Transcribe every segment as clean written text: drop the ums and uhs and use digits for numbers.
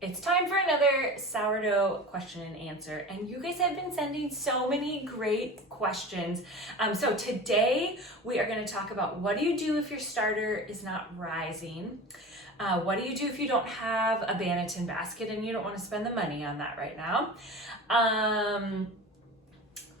It's time for another sourdough question and answer, and you guys have been sending so many great questions. So today we are going to talk about what do you do if your starter is not rising? What do you do if you don't have a Banneton basket and you don't want to spend the money on that right now?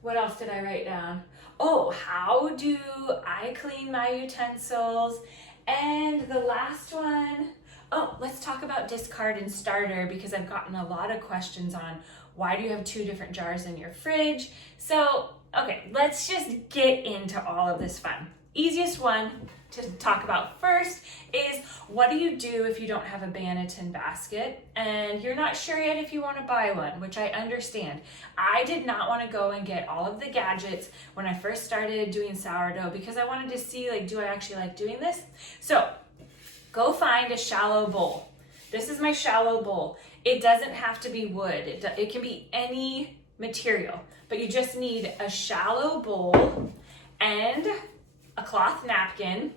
What else did I write down? Oh, how do I clean my utensils? And the last one, oh, let's talk about discard and starter, because I've gotten a lot of questions on why do you have two different jars in your fridge? So, okay, let's just get into all of this fun. Easiest one to talk about first is, what do you do if you don't have a Banneton basket and you're not sure yet if you want to buy one, which I understand. I did not want to go and get all of the gadgets when I first started doing sourdough because I wanted to see, like, do I actually like doing this? So go find a shallow bowl. This is my shallow bowl. It doesn't have to be wood. It can be any material, but you just need a shallow bowl and a cloth napkin.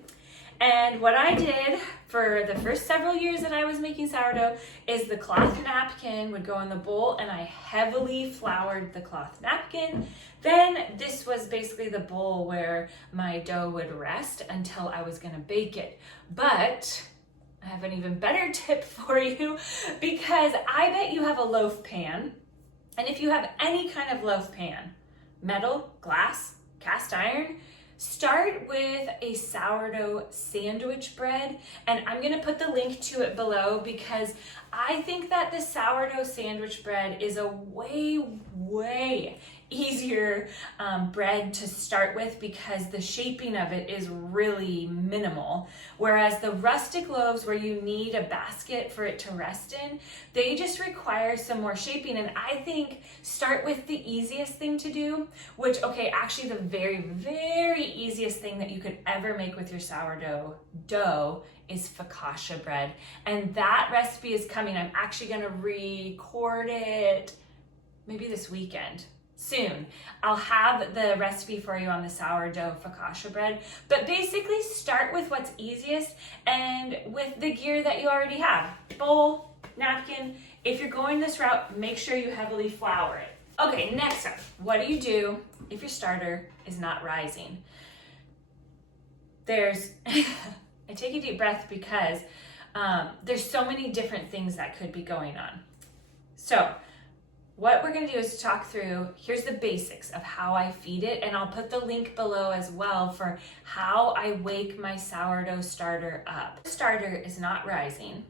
And what I did for the first several years that I was making sourdough is the cloth napkin would go in the bowl and I heavily floured the cloth napkin. Then this was basically the bowl where my dough would rest until I was gonna bake it. But I have an even better tip for you, because I bet you have a loaf pan. And if you have any kind of loaf pan, metal, glass, cast iron, start with a sourdough sandwich bread, and I'm gonna put the link to it below because I think that the sourdough sandwich bread is a way easier bread to start with because the shaping of it is really minimal. Whereas the rustic loaves, where you need a basket for it to rest in, they just require some more shaping. And I think start with the easiest thing to do, which, okay, actually the very easiest thing that you could ever make with your sourdough dough is focaccia bread. And that recipe is coming. I'm actually gonna record it maybe this weekend. Soon. I'll have the recipe for you on the sourdough focaccia bread, but basically start with what's easiest and with the gear that you already have. Bowl, napkin. If you're going this route, make sure you heavily flour it. Okay, next up, what do you do if your starter is not rising? I take a deep breath because there's so many different things that could be going on. So what we're gonna do is talk through, here's the basics of how I feed it, and I'll put the link below as well for how I wake my sourdough starter up. If the starter is not rising,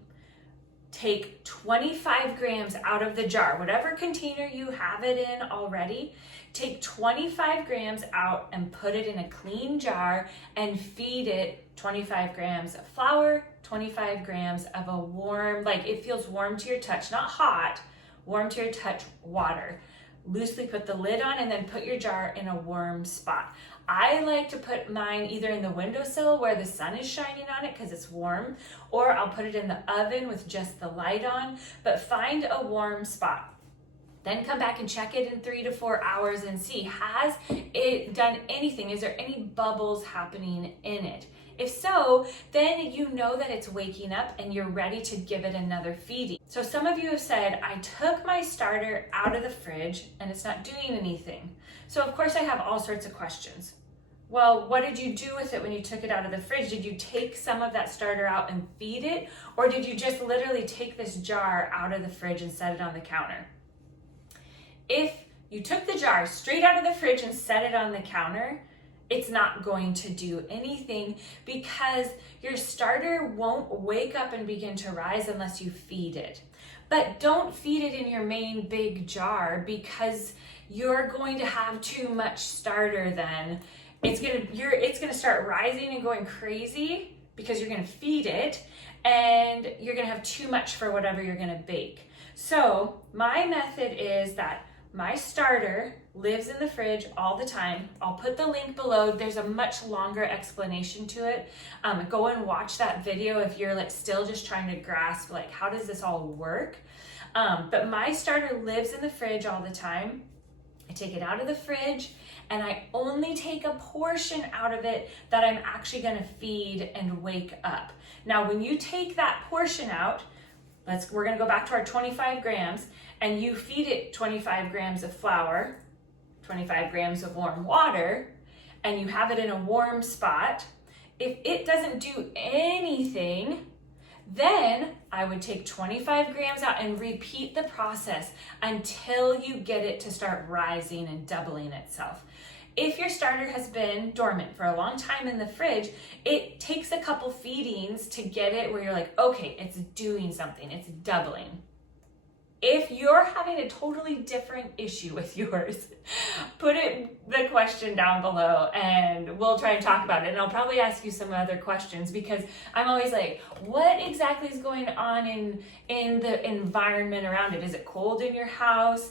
take 25 grams out of the jar, whatever container you have it in already, take 25 grams out and put it in a clean jar and feed it 25 grams of flour, 25 grams of a warm, like it feels warm to your touch, not hot, warm to your touch water. Loosely put the lid on and then put your jar in a warm spot. I like to put mine either in the windowsill where the sun is shining on it because it's warm, or I'll put it in the oven with just the light on, but find a warm spot. Then come back and check it in 3 to 4 hours and see, has it done anything? Is there any bubbles happening in it? If so, then you know that it's waking up and you're ready to give it another feeding. So some of you have said, I took my starter out of the fridge and it's not doing anything. So of course I have all sorts of questions. Well, what did you do with it when you took it out of the fridge? Did you take some of that starter out and feed it? Or did you just literally take this jar out of the fridge and set it on the counter? If you took the jar straight out of the fridge and set it on the counter, it's not going to do anything because your starter won't wake up and begin to rise unless you feed it. But don't feed it in your main big jar because you're going to have too much starter then. It's gonna start rising and going crazy because you're gonna feed it and you're gonna have too much for whatever you're gonna bake. So my method is that my starter lives in the fridge all the time. I'll put the link below. There's a much longer explanation to it. Go and watch that video if you're like still just trying to grasp like how does this all work. But my starter lives in the fridge all the time. I take it out of the fridge and I only take a portion out of it that I'm actually gonna feed and wake up. Now, when you take that portion out, we're gonna go back to our 25 grams, and you feed it 25 grams of flour, 25 grams of warm water, and you have it in a warm spot. If it doesn't do anything, then I would take 25 grams out and repeat the process until you get it to start rising and doubling itself. If your starter has been dormant for a long time in the fridge, it takes a couple feedings to get it where you're like, okay, it's doing something, it's doubling. If you're having a totally different issue with yours, put the question down below and we'll try and talk about it. And I'll probably ask you some other questions because I'm always like, what exactly is going on in the environment around it? Is it cold in your house?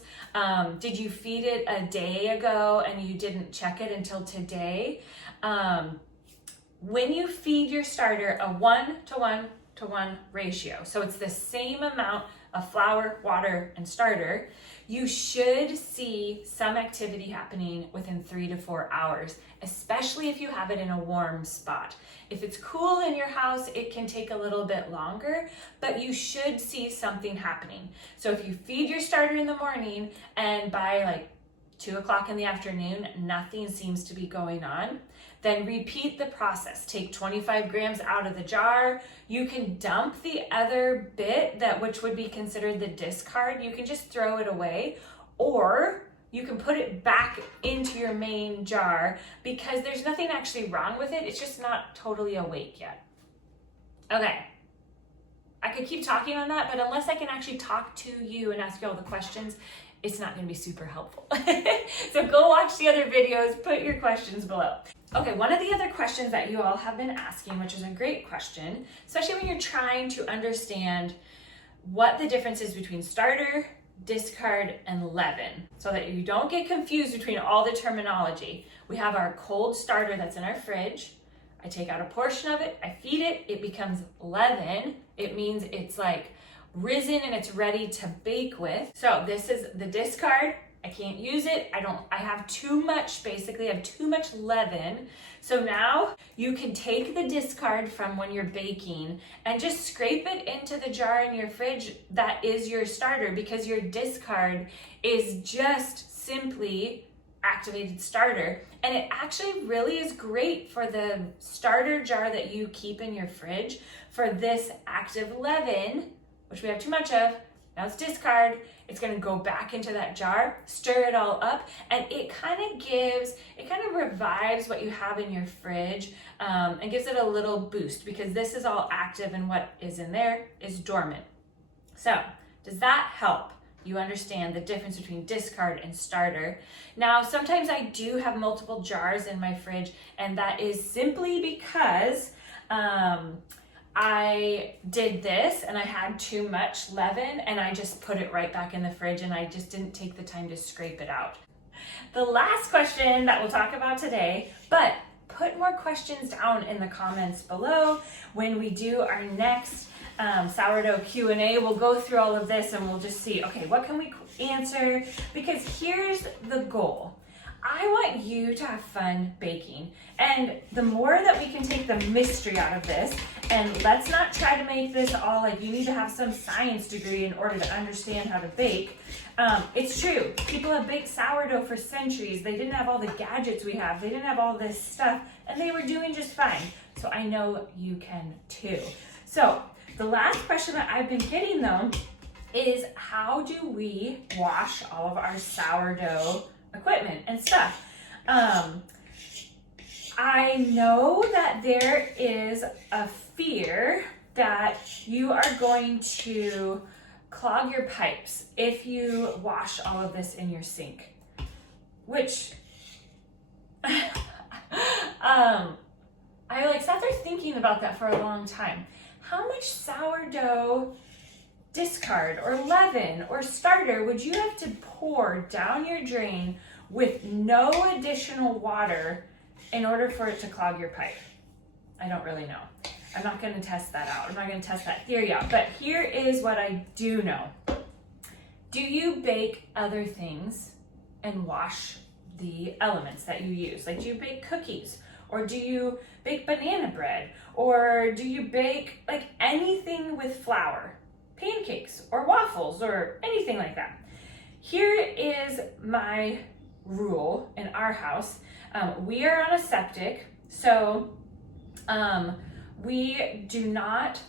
Did you feed it a day ago and you didn't check it until today? When you feed your starter a 1-to-1-to-1 ratio, so it's the same amount of flour, water, and starter, you should see some activity happening within 3 to 4 hours, especially if you have it in a warm spot. If it's cool in your house, it can take a little bit longer, but you should see something happening. So if you feed your starter in the morning and by like 2 o'clock in the afternoon, nothing seems to be going on, then repeat the process. Take 25 grams out of the jar. You can dump the other bit, which would be considered the discard. You can just throw it away, or you can put it back into your main jar because there's nothing actually wrong with it. It's just not totally awake yet. Okay. I could keep talking on that, but unless I can actually talk to you and ask you all the questions, it's not going to be super helpful. So go watch the other videos, put your questions below. Okay, one of the other questions that you all have been asking, which is a great question, especially when you're trying to understand what the difference is between starter, discard, and leaven, so that you don't get confused between all the terminology. We have our cold starter that's in our fridge. I take out a portion of it, I feed it, it becomes leaven. It means it's like risen and it's ready to bake with. So this is the discard. I can't use it. I have too much, basically, I have too much leaven. So now you can take the discard from when you're baking and just scrape it into the jar in your fridge that is your starter, because your discard is just simply activated starter. And it actually really is great for the starter jar that you keep in your fridge for this active leaven, which we have too much of. Now it's discard. It's going to go back into that jar, stir it all up, and it kind of revives what you have in your fridge and gives it a little boost, because this is all active and what is in there is dormant. So does that help you understand the difference between discard and starter? Now, sometimes I do have multiple jars in my fridge, and that is simply because I did this and I had too much leaven and I just put it right back in the fridge and I just didn't take the time to scrape it out. The last question that we'll talk about today, but put more questions down in the comments below. When we do our next sourdough Q&A, we'll go through all of this and we'll just see, okay, what can we answer? Because here's the goal. I want you to have fun baking, and the more that we can take the mystery out of this, and let's not try to make this all like you need to have some science degree in order to understand how to bake. It's true, people have baked sourdough for centuries. They didn't have all the gadgets we have, they didn't have all this stuff, and they were doing just fine. So I know you can too. So the last question that I've been getting though is, how do we wash all of our sourdough equipment and stuff? I know that there is a fear that you are going to clog your pipes if you wash all of this in your sink, which I sat there thinking about that for a long time. How much sourdough discard or leaven or starter would you have to pour down your drain with no additional water in order for it to clog your pipe? I don't really know. I'm not going to test that out. I'm not going to test that theory out. But here is what I do know. Do you bake other things and wash the elements that you use? Like, do you bake cookies? Or do you bake banana bread? Or do you bake like anything with flour? pancakes or waffles or anything like that. Here is my rule in our house. We are on a septic, so we do not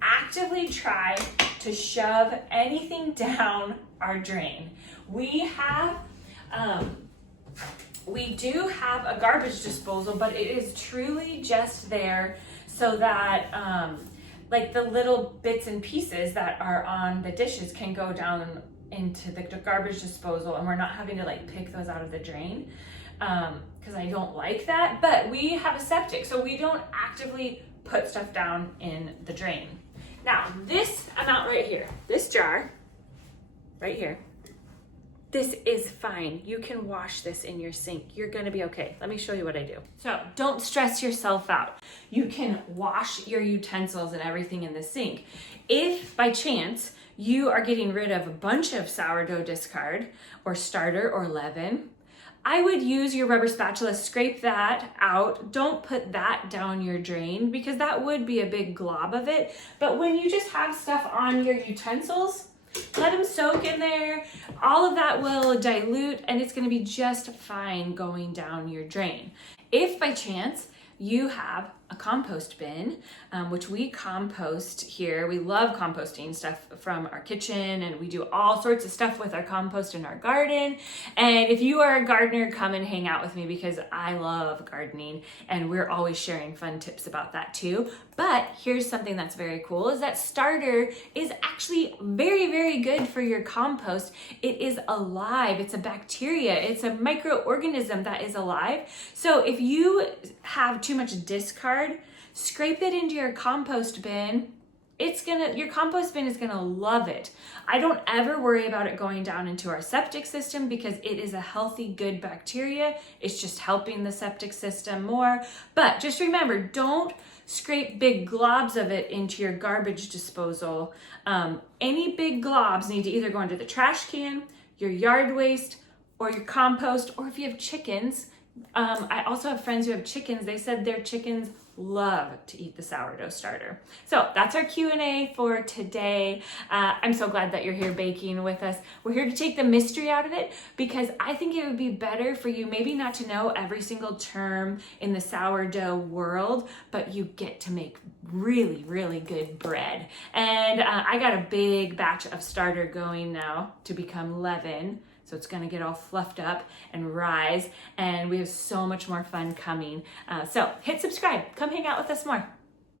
actively try to shove anything down our drain. We do have a garbage disposal, but it is truly just there so that like the little bits and pieces that are on the dishes can go down into the garbage disposal, and we're not having to like pick those out of the drain, because I don't like that. But we have a septic, so we don't actively put stuff down in the drain. Now, this amount right here, this jar right here, this is fine. You can wash this in your sink. You're gonna be okay. Let me show you what I do. So don't stress yourself out. You can wash your utensils and everything in the sink. If by chance you are getting rid of a bunch of sourdough discard or starter or leaven, I would use your rubber spatula, scrape that out. Don't put that down your drain because that would be a big glob of it. But when you just have stuff on your utensils, let them soak in there. All of that will dilute and it's gonna be just fine going down your drain. If by chance you have a compost bin, which we compost here. We love composting stuff from our kitchen, and we do all sorts of stuff with our compost in our garden. And if you are a gardener, come and hang out with me because I love gardening and we're always sharing fun tips about that too. But here's something that's very cool is that starter is actually very, very good for your compost. It is alive. It's a bacteria. It's a microorganism that is alive. So if you have too much discard, scrape it into your compost bin. Your compost bin is gonna love it. I don't ever worry about it going down into our septic system because it is a healthy, good bacteria. It's just helping the septic system more. But just remember, don't scrape big globs of it into your garbage disposal. Any big globs need to either go into the trash can, your yard waste, or your compost, or if you have chickens. I also have friends who have chickens. They said their chickens love to eat the sourdough starter. So that's our Q&A for today. I'm so glad that you're here baking with us. We're here to take the mystery out of it because I think it would be better for you maybe not to know every single term in the sourdough world, but you get to make really, really good bread. And I got a big batch of starter going now to become leaven. So it's gonna get all fluffed up and rise, and we have so much more fun coming. So hit subscribe, come hang out with us more.